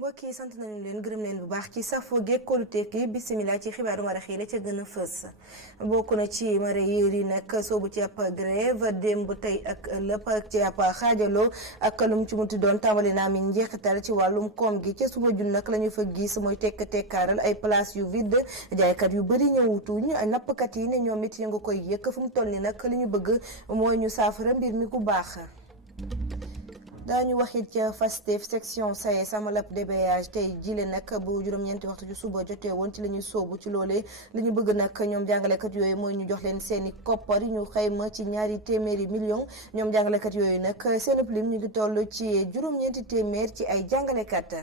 mbokk yi sant nañu leen gërëm leen bu baax ci safo gékkoolu tekki bisimila ci xibaaru marax yi la ca gën a fës bokk na ci mareyeur yi nag soobu ci ab grève démb tey ak lépp ak ci ab xaajaloo ak lu mu ci muti doon tàmbali naa mi njeexital ci wàllum koom gi ca suba jun nag la ñu fa gis mooy tekkaaral ay place yu vide jaaykat yu bëri ñëwutuñ nappkat yi ne ñoom it ñu nga koy yëkk fu mu toll ni nag li ñu bëgg mooy ñu saafara mbir mi ku baax. daañu waxit ca Fastef section saye sama lab débrayage tey jile nag bu juróom-ñeenti waxtu ci suba jotee woon ci la ñuy sóobu ci loolee li ñu bëgg nag ñoom jàngalekat yooyu mooy ñu jox leen seeni koppar ñu xayma ci 200 millions ñoom jàngalekat yooyu nag seen lim ñu ngi toll ci juróom-ñeenti téeméer ci ay jàngalekat.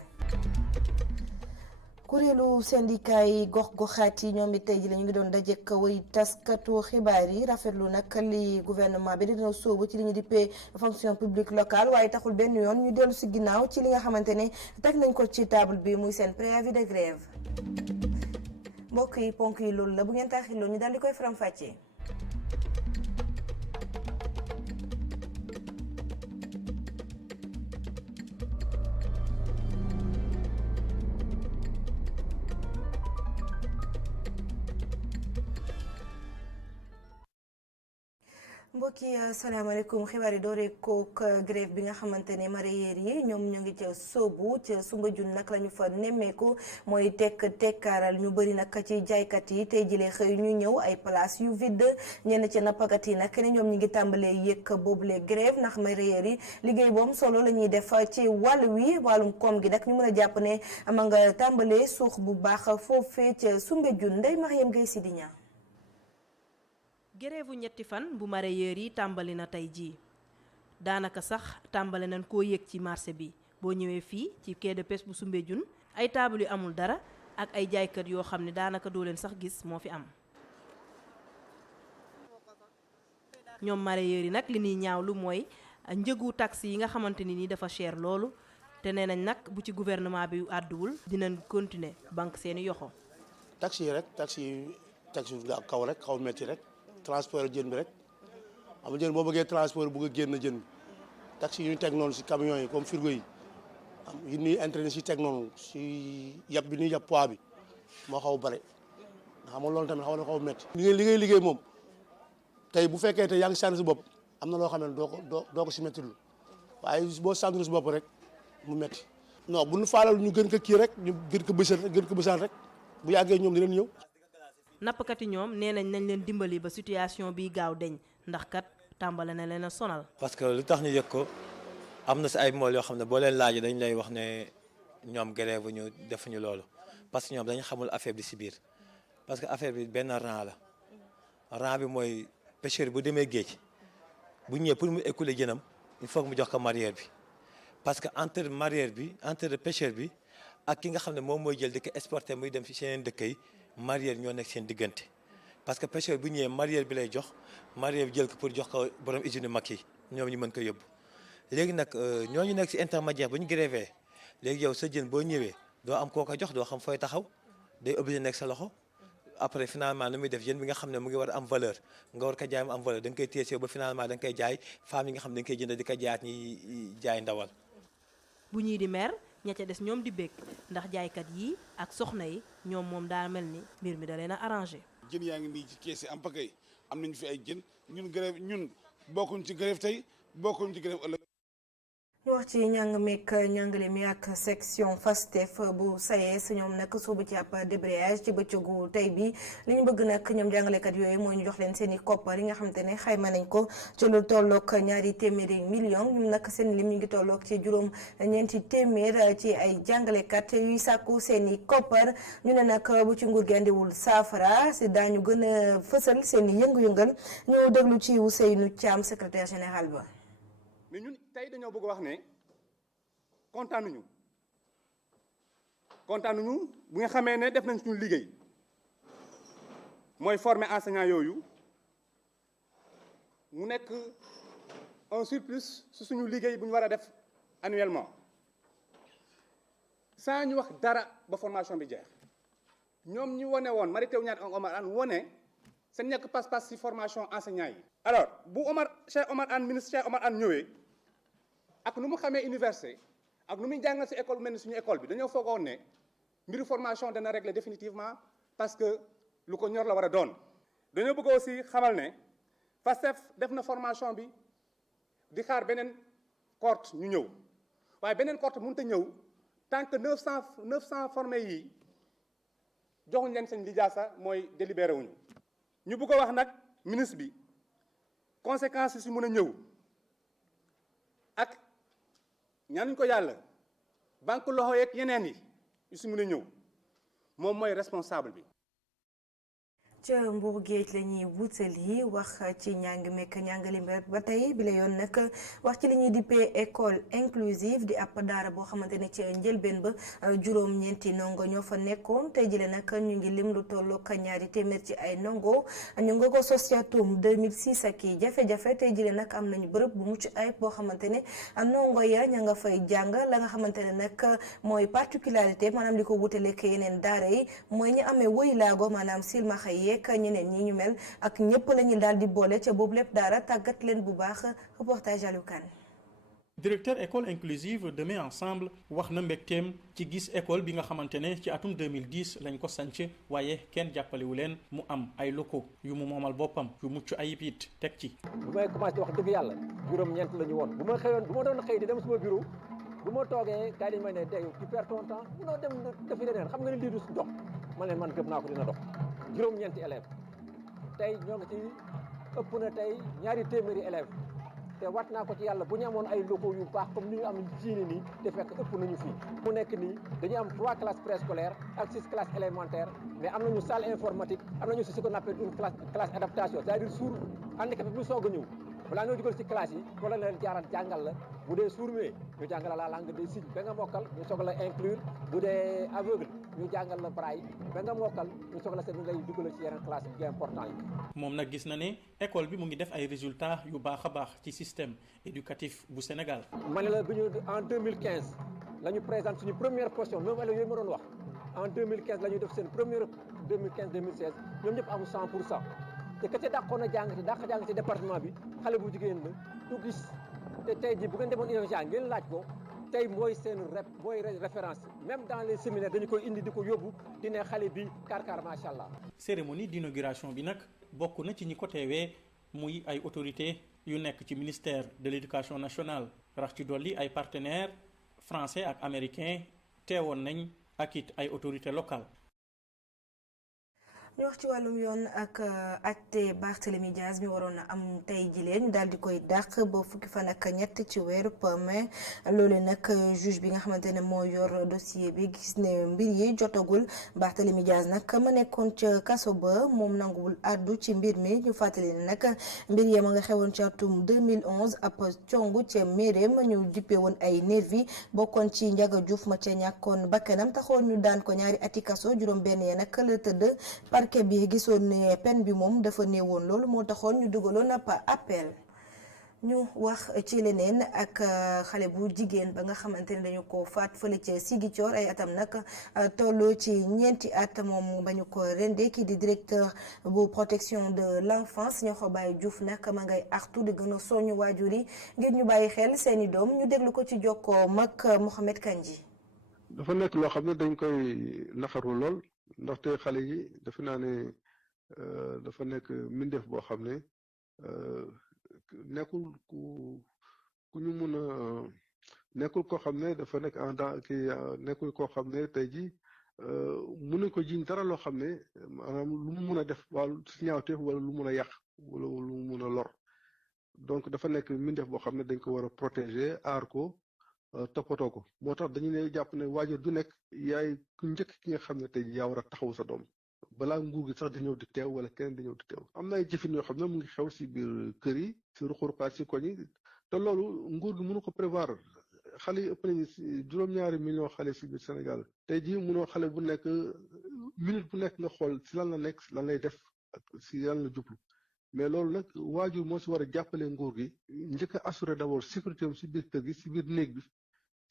kuréelu syndicat yi gox-goxaat yi ñoom it tey ji la ñu ngi doon dajek way taskatu xibaar yi rafetlu nag li gouvernement bi dina sóobu ci li ñu dippee fonction publique locale waaye taxul benn yoon ñu dellu si ginnaaw ci li nga xamante ne teg nañ ko ci table bi muy seen préavis de grève mbokk yi ponk yi loolu la bu ngeen taaxiloo ñu daal di koy faram-fàccee. mbokk yi asalaamaaleykum xibaar yi dooree kook grève bi nga xamante ne mareyeur yi ñoom ñoo ngi ca soobu ca Soumbédioune nag la ñu fa nemmeeku mooy tekkaaral ñu bëri nag ci jaaykat yi tey jëlee xëy ñu ñëw ay place yu vide ñenn ca nappakat yi nag ne ñoom ñi ngi tàmbalee yëkk boobule grève ndax mareyeur yi liggéey boom solo la ñuy def ci wàll wi wàllum koom gi nag ñu mën a jàpp ne ama nga tàmbalee suux bu baax foofee ca Soumbédioune Ndeye Mariam Gueye Sidiña grève ñetti fan bu mareyeur yi tàmbali na tey jii daanaka sax tàmbali nañ koo yëg ci marché bi boo ñëwee fii ci quai de pêche bu Soumbédioune ay taabal yu amul dara ak ay jaaykat yoo xam ne daanaka doo leen sax gis moo fi am. ñoom mareyeur yi nag li ñuy ñaawlu mooy njëgu taxi yi nga xamante ni nii dafa cher loolu te nee nañ nag bu ci gouvernement bi àdduwul dinañ continuer banque seeni yoxo. taxi yi rek taxi kaw rek xaw metti rek. transport jën bi rek am na jën boo bëggee transport bëgg a génn jën bi taxi yi ñu teg noonu si camions yi comme frigo yi am yi ñuy entraîné si teg noonu si yab bi ñuy yab poids bi moo xaw bare nga xam nga loolu tamit xaw na xaw métti li ngay liggéey moom tey bu fekkee te yaa ngi sànni si bopp am na loo xam ne doo ko si métti lu waaye boo sànni si bopp rek mu métti non bu ñu faalal ñu gën ko kii rek ñu gën ko bësal rek bu yàggee ñoom dinañ ñëw. nappkat yi ñoom nee nañ leen dimbali ba situation bi gaaw deñ ndax kat tàmbale na leen a sonal. parce que lu tax ñu yëg ko am na si ay mool yoo xam ne boo leen laajee dañ lay wax ne ñoom grève ñu defuñu loolu parce que ñoom dañu xamul affaire bi si biir parce que affaire bi benn rang la rang bi mooy pêcheur bu demee géej bu ñëwee pour mu écouler jënam il faut que mu jox ko mareyeur bi parce que entre mareyeur bi entre pêcheur bi ak ki nga xam ne moom mooy jël di ko exporter muy dem si seen dëkk yi. mareyeur ñoo nekk seen diggante parce que pêcheur bu ñëwee mareyeur bi lay jox mareyeur bi jël ko pour jox ko borom usine mag yi ñoom ñu mën ko yóbbu léegi nag ñooñu nekk si intermédiaire bu ñu grévé léegi yow sa jën boo ñëwee doo am koo ko jox doo xam fooy taxaw day obligé nekk sa loxo après finalement nu muy def jën bi nga xam ne mu ngi war a am valeur nga war ko jaay mu am valeur da nga koy téye ba finalement da nga koy jaay femmes yi nga xam ne da nga koy jënd di ko jaayaat ñi jaay ndawal. bu ñii di mer ña ca des ñoom di bég ndax jaaykat yi ak soxna yi ñoom moom daa mel ni mbir mi da leen a arrangé. jën yaa ngi nii ci kees yi am pagay am nañu fi ay jën ñun grève ñun bokkuñ ci grève tey bokkuñ ci grève ëllëg. ñu wax ci njàng meek njàngale mi ak section Fastef bu SAES ñoom nag suubu ci ab débrayage ci bëccëgu tey bi li ñu bëgg nag ñoom jàngalekat yooyu mooy ñu jox leen seen i koppar yi nga xamante ne xayma nañ ko ci lu tolloog 200 millions ñoom nag seen lim ñu ngi tolloog ci juróom ñeenti téeméer ci ay jàngalekat yuy sàkku seen i koppar ñu ne nag bu ci nguur gi andiwul saafara si daañu gën a fësal seen i yëngu-yëngal ñu déglu ci Ousseynou Thiam secrétaire général ba. mais ñun tey dañoo bëgg wax ne kontaanuñu bu nga xamee ne def nañ suñu liggéey mooy former enseignants yooyu mu nekk un surplus su suñu liggéey bu ñu war a def annuellement sans ñu wax dara ba formation bi jeex ñoom ñu wane woon Mary Teuw Niane ak Omar Anne wane seen ñàkk pas-pas ci formation enseignants yi. alors bu Cheikh Omar Anne ministre Cheikh Omar Anne ñëwee ak nu mu xamee université ak nu muy jàngal si école mel ni suñu école bi dañoo foogoon ne mbiru formation dana régler définitivement parce que lu ko ñor la war a doon. dañoo bëgg aussi xamal ne FASTEF def na formation bi di xaar beneen cohorte ñu ñëw waaye beneen cohorte mënut a ñëw tant que 900 formés yi joxuñ leen seen lijaasa mooy délibéré wuñu ñu bëgg a wax nag ministre bi conséquences yi si mën a ñëw ak ñaanuñ ko yàlla banque loxo yeeg yeneen yi yu si mën a ñëw moom mooy responsable bi. ca Mbour géej la ñuy wutali wax ci njàng mekk njàngali ba tey bi la yoon nag wax ci li ñuy dippee école inclusive di ab daara boo xamante ne ci njëlbeen ba juróom-ñeenti ndongo ñoo fa nekkoon tey jile nag ñu ngi lim lu tollook ñaari téeméer ci ay ndongo ñu nga ko sos ci atum 2006 ak i jafe-jafe tey jile nag am nañu bërëb bu mucc ayib boo xamante ne ndongo ya ña nga fay jàng la nga xamante ne nag mooy particularité maanaam li ko wutaleek yeneen daara yi mooy ñu amee wëy laago maanaam silmaxa yeeg ñeneen ñi ñu mel ak ñëpp la ñu daal di boole ca boobu lépp daara tàggat leen bu baax reportage Aliou Kane. directeur école inclusive Demain Ensemble wax na mbégteem ci gis école bi nga xamante ne ci atum 2010 lañ ko sanc waaye kenn jàppalewu leen mu am ay locaux yu mu moomal boppam yu mucc ayib it teg ci. bu may commencé wax dëgg yàlla juróom-ñeent la ñu woon bu ma doon xëy di dem suma bureau bu ma toogee gars yi dañu may ne tey tu perds ton temps munoo dem defi leneen xam nga ne lii du dox man leen man gëm naa ko dina dox. juróom-ñeenti élèves tey ñoo ngi ci ëpp na tey ñaari téeméeri élèves te wat naa ko ci yàlla bu ñu amoon ay locaux yu baax comme ni ñu am fii nii te fekk ëpp nañu fii mu nekk nii dañu am 3 classes préscolaires ak 6 classes élémentaires mais am nañu salle informatique am nañu ce qu'on appelle une classe adaptation c'est-à-dire sourd handicapé bu soog a ñëw balaa ñoo dugal ci classe yi wala leen jaaral jàngal la bu dee sourd-muet ñu jàngal la langue des signes ba nga mokkal ñu soog la inclure bu dee aveugle ñu jàngal la braille ba nga mokkal ñu soog la seet ñu lay dugal ci yeneen classe yi important yi. moom nag gis na ne école bi mu ngi def ay résultats yu baax a baax ci système éducatif bu Sénégal. ma ne la bi ñu en 2015 la ñu présente suñu première portion même élèves yooyu ma doon wax en 2015 la ñu def seen première 2015 2016 ñoom ñëpp am 100%. te ka ca dàqoon a jàng ci département bi xale bu jigéen la du gis te tey jii bu ngeen demoon INEFJA ngeen laaj ko tey mooy seen référence même dans les séminaires dañu koy indi di ko yóbbu di ne xale bi karkar macha allah. cérémonie d'inauguration bi nag bokk na ci ñi ko teewee muy ay autorités yu nekk ci ministère de l'éducation nationale rax ci dolli ay partenaires français ak américains teewoon nañ ak it ay autorités locales. ñu wax ci wàllum yoon ak àtte Barthélémy Dias mi waroon a am tey jii ñu daal di koy dàq ba fukki fan ak ñett ci weeru mai loole nag juge bi nga xamante ne moo yor dossier bi gis ne mbir yi jotagul Barthélémy Dias nag ma nekkoon ca kaso ba moom nanguwul àddu ci mbir mi ñu fàttali ne nag mbir yi ma nga xewoon ci atum 2011 ab congu ca Méréem ñu dippee woon ay nervi bokkoon ci Ndiaga Diouf ma ca ñàkkoon bakkanam taxoon ñu daan ko ñaari ati kaso juróom-benn ya nag la tëdd. parquet bi gisoon ne peine bi moom dafa néewoon loolu moo taxoon ñu dugaloon ab appel ñu wax ci leneen ak xale bu jigéen ba nga xamante ne dañu ko faat fële ca Ziguinchor ay atam nag toll ci ñeenti at moom ba ñu ko rendee kii di directeur bu protection de l'enfance ñoo ko bàyyi Diouf nag ma ngay artu di gën a soññu waajur yi ngir ñu bàyyi xel seeni doom ñu déglu ko ci jokkoo mag Mohamed Kandji. dafa nekk loo xam ne dañ koy naxaru lool ndaxte xale yi defe naa ne dafa nekk mbindeef boo xam ne nekkul ku ñu mun a nekkul koo xam ne dafa nekk en dans kii nekkul koo xam ne tey jii mun nañ ko jiñ dara loo xam ne maanaam lu mu mun a def wala si ñaawteef wala lu mun a yàq wala lu mu mun a lor donc dafa nekk mbindeef boo xam ne dañ ko war a protéger aar ko toppatoo ko moo tax dañu ne jàpp ne waajur du nekk yaay ku njëkk ki nga xam ne tey yaa war a taxaw sa doom balaa nguur gi sax di ñëw di teew wala keneen di ñëw di teew am na ay jëfin yoo xam ne mu ngi xew si biir kër yi si ruqaruqaat si koñ yi te loolu nguur gi mënu ko prévoir xale yi ëpp nañu si juróom-ñaari million xale si biir Sénégal tey jii mënoo xale bu nekk minute bu nekk nga xool si lan la nekk lan lay def ak si lan la jublu mais loolu nag waajur moo si war a jàppale nguur gi njëkk a assurer d'abord sécurité am si biir kër gi si biir néeg bi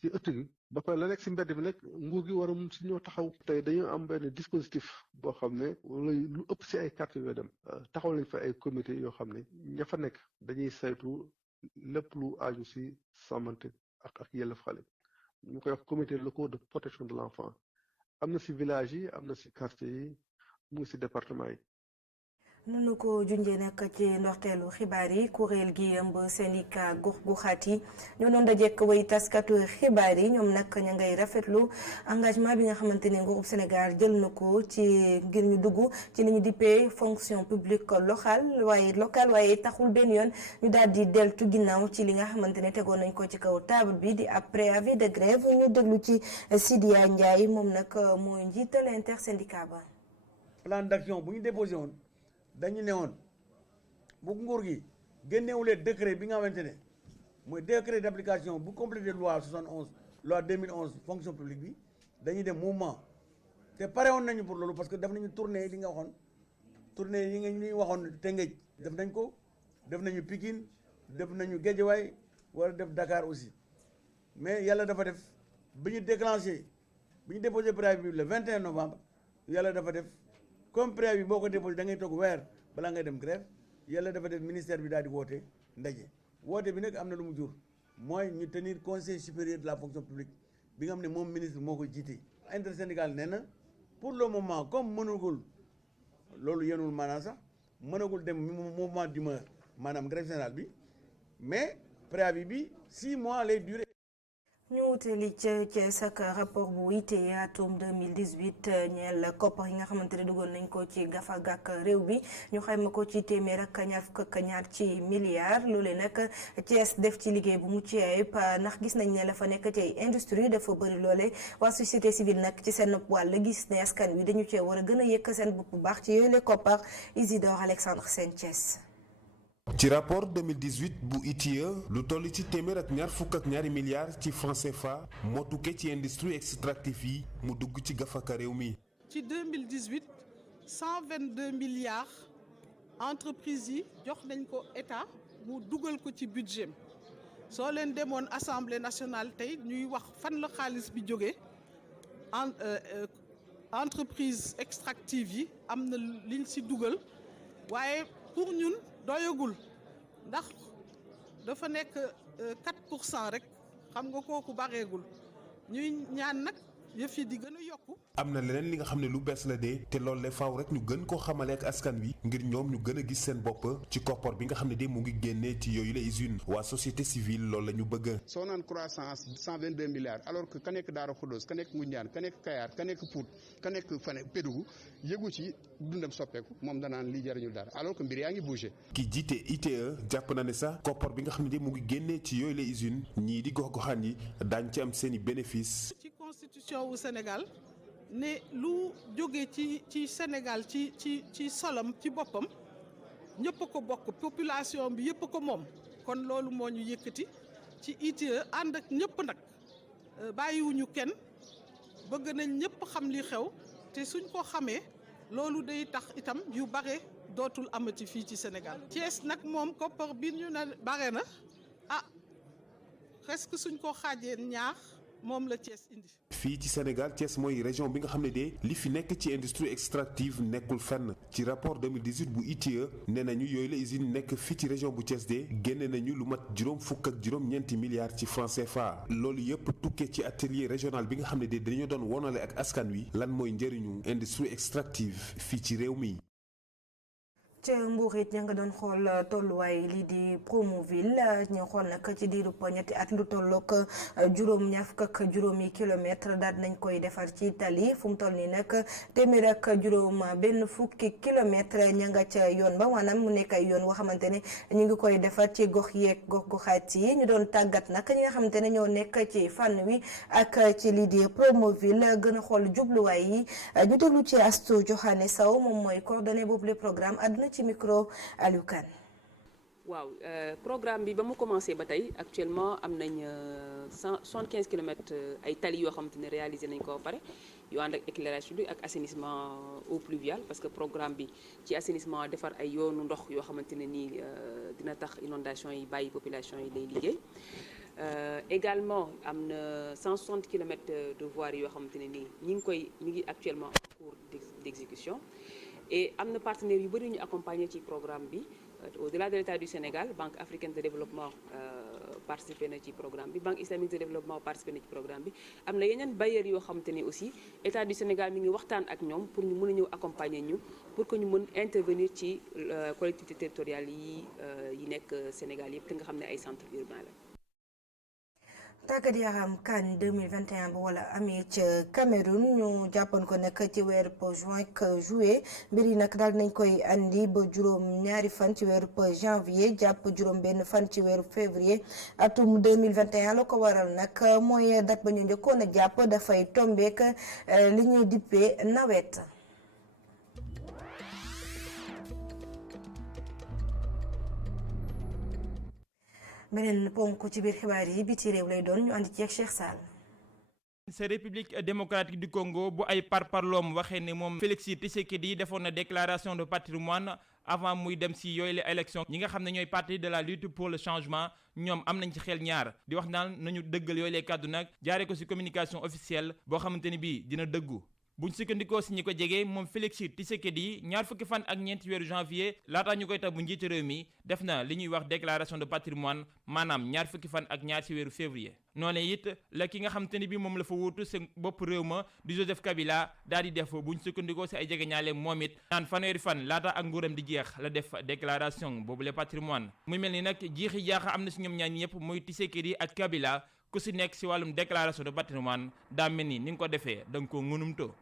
ci ëtt gi ba pare la nekk si mbedd bi nag nguur gi war a mun si ñoo taxaw tey dañu am benn dispositif boo xam ne wala lu ëpp si ay quartier yoo dem taxaw lañ fa ay comité yoo xam ne ña fa nekk dañuy saytu lépp lu aaju si sàmmante ak yelleef xale ñu koy wax comité locaux de protection de l'enfant am na si village yi am na si quartier yi mu ngi si département yi. nunu ko junjee nag ci ndorteelu xibaar yi kuréel gi ëmb syndicat gox-goxaat yi ñoo doon dajeek way taskatu xibaar yi ñoom nag ña ngay rafetlu engagement bi nga xamante ne nguurub Sénégal jël na ko ci ngir ñu dugg ci li ñu dippee fonction publique locale waaye taxul benn yoon ñu daal di deltu ginnaaw ci li nga xamante ne tegoon nañ ko ci kaw table bi di ab préavis de grève ñu déglu ci Sidia Ndiaye moom nag mooy njiital intersyndicat ba. plan d'action bu ñu déposé woon. dañu ne woon bu nguur gi génnewulee décret bi nga xamante ne mooy décret d'application bu complété loi 71 loi 2011 fonction publique bi dañuy dem mouvement te pare woon nañu pour loolu parce que def nañu tournée li nga waxoon tournée yi nga ñuy waxoon Tëngéej def nañ ko def nañu Pikine def nañu Guédiawaye war a def Dakar aussi mais yàlla dafa def bi ñu déclenché bi ñu déposé préavis bi le 21 novembre yàlla dafa def comme préavis boo ko déposé da ngay toog weer balaa ngay dem grève yàlla dafa def ministère bi daal di woote ndaje woote bi nag am na lu mu jur mooy ñu tenir conseil supérieur de la fonction publique bi nga xam ne moom ministre moo ko jiite. intersyndical nee na pour le moment comme mënagul loolu yenul maanaam sax mënagul dem mouvement d'humeur maanaam grève générale bi mais préavis bi 6 mois lay durer. ñu wutali ca Thiès ak rapport bu ITIE atum 2018 ñeel koppar yi nga xamante ne duggoon nañ ko ci gafagak réew bi ñu xayma ko ci téeméer ak ñaar fukk ak ñaar ci milliards loolee nag Thiès def ci liggéey bu mucc ayib ndax gis nañ ne la fa nekk ci ay industrie dafa bëri loole waa société civile nag ci seen wàll gis ne askan wi dañu cee war a gën a yëkk seen bopp bu baax ci yooyu les koppar Isidore Alexandre Sène Thiès. ci rapport 2018 bu ITIE lu toll ci téeméer ak ñaar fukk ak ñaari milliards ci francs CFA moo tukkee ci industrie extractive yi mu dugg ci gafaka réew mi. ci 2018 122 milliards entreprises yi jox nañ ko état mu dugal ko ci budget soo leen demoon assemblée nationale tey ñuy wax fan la xaalis bi jógee entreprise extractive yi am na liñ ci dugal waaye pour ñun. doyagul ndax dafa nekk 4% rek xam nga kooku bareegul ñuy ñaan nag yëf yi di gën a yokku. am na leneen li nga xam ne lu bees la de te loolu la faaw rek ñu gën koo xamale ak askan wi ngir ñoom ñu gën a gis seen bopp ci koppar bi nga xam ne de mu ngi génnee ci yooyu la usine waa société civile loolu la ñu bëgg. soo naan croissance 122 milliards alors que ka nekk Daara Khoudoss ka nekk Ngoundiane ka nekk Kayar ka nekk Pout ka nekk fane Pédougou yëgu ci dundam soppeeku moom danaan lii jariñul dara alors que mbir yaa ngi bougé. ki jiite ITIE jàpp na ne sax koppar bi nga xam ne de mu ngi génnee ci yooyu la usine ñii di gox-goxaan yi daañ ci am seen i bénéfice. ci constitution wu Sénégal ne lu jóge ci Sénégal ci solam ci boppam ñëpp ko bokk population bi yëpp ko moom kon loolu moo ñu yëkkati ci ITIE ànd ak ñëpp nag bàyyiwuñu kenn bëgg nañ ñëpp xam li xew te suñ ko xamee loolu day tax itam yu bare dootul amati fii ci Sénégal. Thiès nag moom koppar bi ñu ne bare na presque suñ ko xaajee ñaar moom la Thiès indi. fii ci Sénégal Thiès mooy région bi nga xam ne de li fi nekk ci industrie extractive nekkul fenn ci rapport 2018 bu ITIE nee nañu yooyu la usine nekk fii ci région bu Thiès de génne nañu lu mat juróom fukk ak juróom-ñeenti milliards ci francs CFA loolu yëpp tukkee ci atelier régional bi nga xam ne de dañoo doon wonale ak askan wi lan mooy njëriñu industrie extractive fii ci réew mi. ca Mbour it ña nga doon xool tolluwaay lii di Promoville ñu xool nag ci diiru ñetti at lu tollook juróom ñaar fukk ak juróomi kilomètre daal nañ koy defar ci tali fu mu toll nii nag téeméer ak juróom benn fukki kilomètre ña nga ca yoon ba maanaam mu nekk ay yoon woo xamante ne ñu ngi koy defar ci gox yeeg gox-goxaat yi ñu doon tàggat nag ñi nga xamante ne ñoo nekk ci fànn wi ak ci lii di Promoville gën a xool jubluwaay yi ñu déglu ci Astou Joxane Sow moom mooy coordonné boobu le programme àdduna ci micro Aliou Kane. waaw programme bi ba mu commencé ba tey actuellement am nañ 175 kilomètres ay tali yoo xamante ne réalisé nañ ko ba pare yoo ànd ak éclairage public ak assainissement eau pluviale parce que programme bi ci assainissement defar ay yoonu ndox yoo xamante ne nii dina tax inondation yi bàyyi population yi lay liggéey également am na 160 kilomètres de voirie yoo xamante ne nii ñi ngi actuellement en cours d'exécution et am na partenaires yu bëri ñu accompagner ci programme bi au-delà de l'État du Sénégal Banque africaine de développement participé na ci programme bi Banque islamique de développement participé na ci programme bi am na yeneen bailleurs yoo xamante ni aussi État du Sénégal mi ngi waxtaan ak ñoom pour ñu mën a ñëw accompagner ñu pour que ñu mën intervenir ci collectivités territoriales yi nekk Sénégal yëpp te nga xam ne ay centres urbains la. tàggat yaram CAN 2021 ba wala amee ca Cameroun ñu jàppoon ko nag ci weeru juin ak juillet mbir yi nag daal nañ koy andi ba juróom-ñaari fan ci weeru janvier jàpp juróom-benn fan ci weeru février atum 2021 la ko waral nag mooy date ba ñu njëkkoon a jàpp dafay tombeek li ñuy dippee nawet. beneen ponk ci biir xibaar yi biti réew lay doon ñu andi ci ak Cheikh Sall. sa république démocratique du Congo bu ay parparloom waxee ne moom Félix Tshisekedi defoon na déclaration de patrimoine avant muy dem si yooyu la élection ñi nga xam ne ñooy parti de la lutte pour le changement ñoom am nañ ci xel ñaar di wax naan nañu dëggal yooyu la kàddu nag jaaree ko si communication officielle boo xamante ni bii dina dëggu. buñ sukkandikoo si ñi ko jege moom Félix Tshisekedi ñaar fukki fan ak ñeenti weeru janvier laataa ñu koy tabb njiitu réew mi def na li ñuy wax déclaration de patrimoine maanaam ñaar fukki fan ak ñaar ci weeru février. noonu it la ki nga xam te ni bi moom la fa wuutu seen bopp réew ma di Joseph Kabila daal di def buñ sukkandikoo si ay jege ñaale moom it naan fanweeri fan laata ak nguuram di jeex la def déclaration boobu le patrimoine muy mel ni nag jiixi jaaxa am na si ñoom ñaar ñëpp muy Tshisekedi ak Kabila ku si nekk si wàllum déclaration de patrimoine daa mel ni nga ko defee da nga koo ngunumtoo.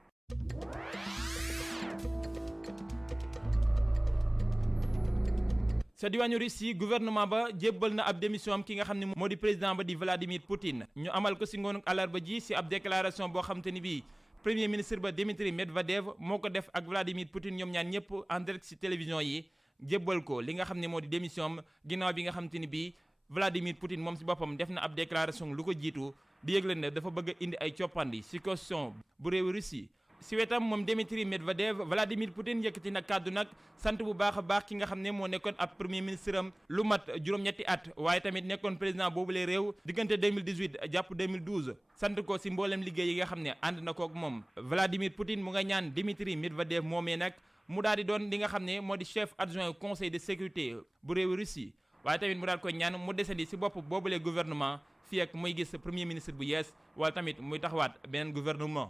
sa diwaanu Russie gouvernement ba jébbal na ab démission am ki nga xam ne moo di président ba di Vladimir Poutine ñu amal ko si ngoonu àllarba ji si ab déclaration boo xam te ni bii premier ministre ba Dmitry Medvedev moo ko def ak Vladimir Poutine ñoom ñaar ñëpp en direct si télévision yi jébbal ko li nga xam ne moo di démission am ginnaaw bi nga xam te ni bii Vladimir Poutine moom si boppam def na ab déclaration lu ko jiitu di yëgle ne dafa bëgg a indi ay coppandi si constitution bu réewu Russie. si wetam moom Dmitry Medvedev Vladimir Poutine yëkkati na kàddu nag sant bu baax a baax ki nga xam ne moo nekkoon ab premier ministre am lu mat juróom-ñetti at waaye tamit nekkoon président boobule réew diggante 2018 jàpp 2012 sant ko si mboolem liggéey yi nga xam ne ànd na kook moom. Vladimir Poutine mu nga ñaan Dmitry Medvedev moomee nag mu daal di doon li nga xam ne moo di chef adjoint au conseil de sécurité bu réewu Russie waaye tamit mu daal ko ñaan mu desandi si bopp boobule gouvernement fii ak muy gis premier ministre bu yees wala tamit muy taxawaat beneen gouvernement.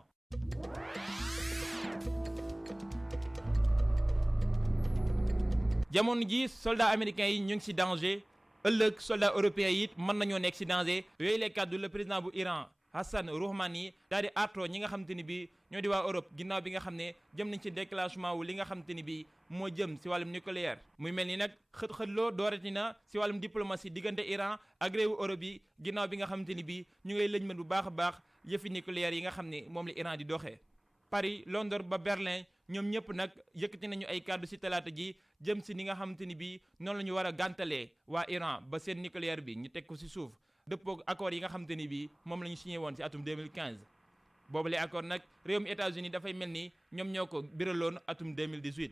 jamono ji soldats américains yi ñu ngi ci danger ëllëg soldats européens yi it mën nañoo nekk ci danger yooyu les kàddu le président bu Iran Hassan Rouhani daal di artoo ñi nga xam te ni bi ñoo di waa Europe ginnaaw bi nga xam ne jëm nañ ci déclenchement wu li nga xam te ni bi moo jëm ci wàllum nucléaire muy mel ni nag xët-xëtloo doorati na ci wàllum diplomatie diggante Iran ak réewu Europe yi ginnaaw bi nga xam te ni bi ñu ngay lëjmën bu baax a baax yëfi nucléaire yi nga xam ne moom la Iran di doxee. Paris Londres ba Berlin ñoom ñëpp nag yëkkati nañu ay kàddu ci talaata ji jëm ci ni nga xamante ni bii noonu la ñu war a gàntalee waa Iran ba seen nucléaire bi ñu teg ko ci suuf dëppook accord yi nga xamante ni bii moom la ñu signé woon ci atum 2015 boobule accord nag réewum États-Unis dafay mel ni ñoom ñoo ko biraloon atum 2018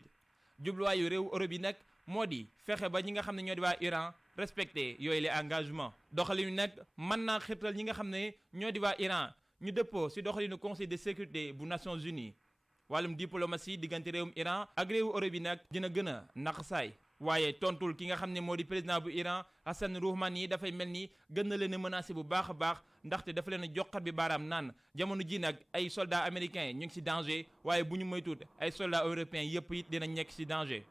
jubluwaayu réewu Europe yi nag moo di fexe ba ñi nga xam ne ñoo di waa Iran respecté yooyu les engagements doxalinu nag mën naa xirtal ñi nga xam ne ñoo di waa Iran ñu dëppoo ci doxalinu conseil de sécurité bu Nations Unies wàllum diplomatie diggante réewum Iran ak réewu Europe yi nag dina gën a naxsaay waaye tontul ki nga xam ne moo di président bu Iran Hassan Rouhani dafay mel ni gën na leen a menacé bu baax a baax ndaxte dafa leen a joxat bi baaraam naan jamono ji nag ay soldats américains ñu ngi ci danger waaye bu ñu moytuut ay soldats européens yëpp it dinañ nekk ci danger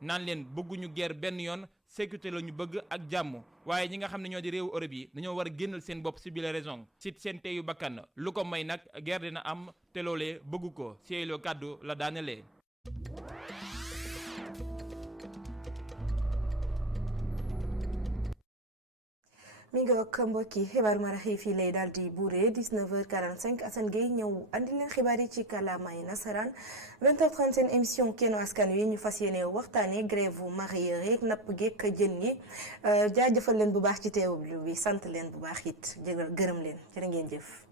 naan leen bëgguñu guerre benn yoon sécurité la ñu bëgg ak jàmm waaye ñi nga xam ne ñoo di réewu Europe yi dañoo war a génnal seen bopp ci bile raison ci seen teyu bakkan lu ko may nag guerre dina am te loolee bëggu ko ci yooyu kàddu la daanelee. mi ngi ak mbokki xibaar maraxi fii lay daal di buuree 19h45 Assane Gueye ñëw andi leen xibaar yi ci kàllaamay nasaraan 20h30 seen émission kennu askan wi ñu fas yéene waxtaanee grève mareyeur yi napp geek jën yi jaajëfal leen bu baax ci teewlu bi sant leen bu baax it gërëm leen jërë ngeen jëf.